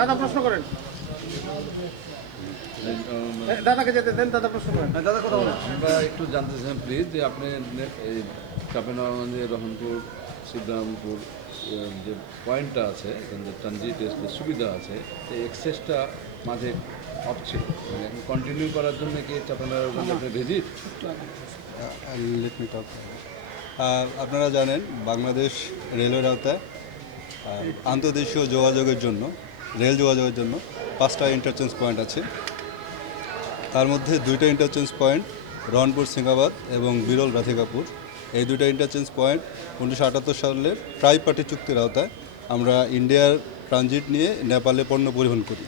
দাদা প্রশ্ন করেন। দাদাকে যেতে দেন দাদা প্রশ্ন করেন। আমরা একটু জানতে চাই প্লিজ যে আপনি এই চাপেনগঞ্জে রহনপুর সিদ্ধারামপুর যে পয়েন্টটা আছে এখানে যে ট্রানজিট সুবিধা আছে এই এক্সেসটা মাঝে অফ ছিল। মানে কন্টিনিউ করার জন্য কি চাপেনগঞ্জ ভিজিট লেট মি আপনারা জানেন বাংলাদেশ রেলওয়ের আওতায় আন্তর্দেশীয় যোগাযোগের জন্য রেল যোগাযোগের জন্য পাঁচটা ইন্টারচেঞ্জ পয়েন্ট আছে। তার মধ্যে দুইটা ইন্টারচেঞ্জ পয়েন্ট রনপুর সিঙ্গাবাদ এবং বিরল রাধিকাপুর। এই দুইটা ইন্টারচেঞ্জ পয়েন্ট উনিশশো আটাত্তর সালের ট্রাই পার্টি চুক্তির আওতায় আমরা ইন্ডিয়ার ট্রানজিট নিয়ে নেপালে পণ্য পরিবহন করি।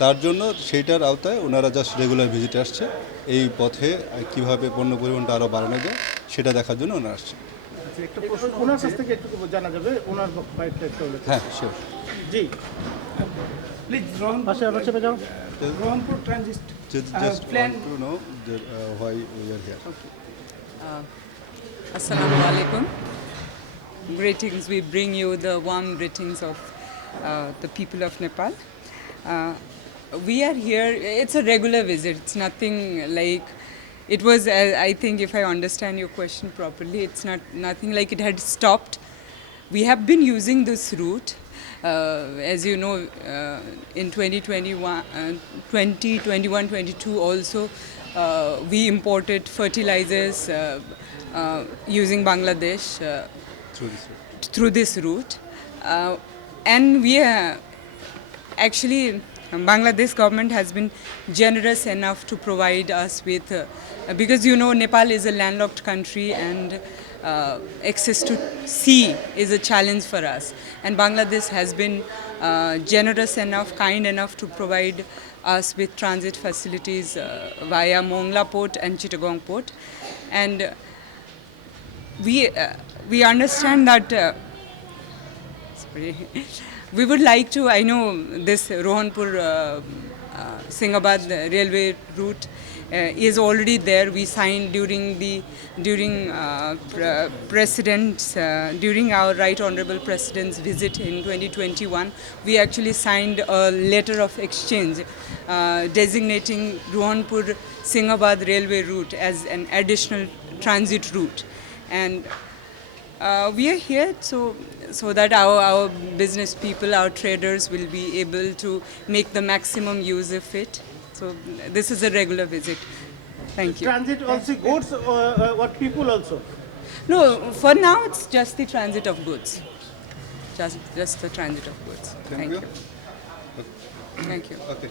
তার জন্য সেইটার আওতায় ওনারা জাস্ট রেগুলার ভিজিটে আসছে। এই পথে কীভাবে পণ্য পরিবহনটা আরও বাড়ানো যায় সেটা দেখার জন্য ওনারা আসছে। ওনার কাছ থেকে একটু জানা যাবে ওনার বাইকটা একটু হ্যাঁ শিওর জি Please, Rohan, পাশে আবার চেপে যাও Rohanpur Transit just plan. To know why we are here Assalamu alaikum. Greetings. We bring you the warm greetings of uh, the people of Nepal. Uh, we are here, it's a regular visit. It's nothing like, it was uh, i think if i understand your question properly it's not nothing like it had stopped we have been using this route uh, as you know uh, in 2021 uh, 2021 22 also uh, we imported fertilizers uh, using bangladesh through this route, through this route. and we actually Bangladesh government has been generous enough to provide us with, uh, because you know Nepal is a landlocked country and uh, access to sea is a challenge for us. And Bangladesh has been uh, generous enough, kind enough to provide us with transit facilities uh, via Mongla port and Chittagong port. And we, uh, we understand that uh. We would like to, I know this Rohanpur uh, uh, Singhabad railway route uh, is already there. We signed during the during uh, pre- president's uh, during our right honorable president's visit in 2021. We actually signed a letter of exchange uh, designating Rohanpur Singhabad railway route as an additional transit route, and uh, we are here so so that our, our business people, our traders will be able to make the maximum use of it. So this is a regular visit. Thank you. Transit also goods or, uh, uh people also? No, for now it's just the transit of goods. Just, just the transit of goods. Thank, you. Thank you. Okay.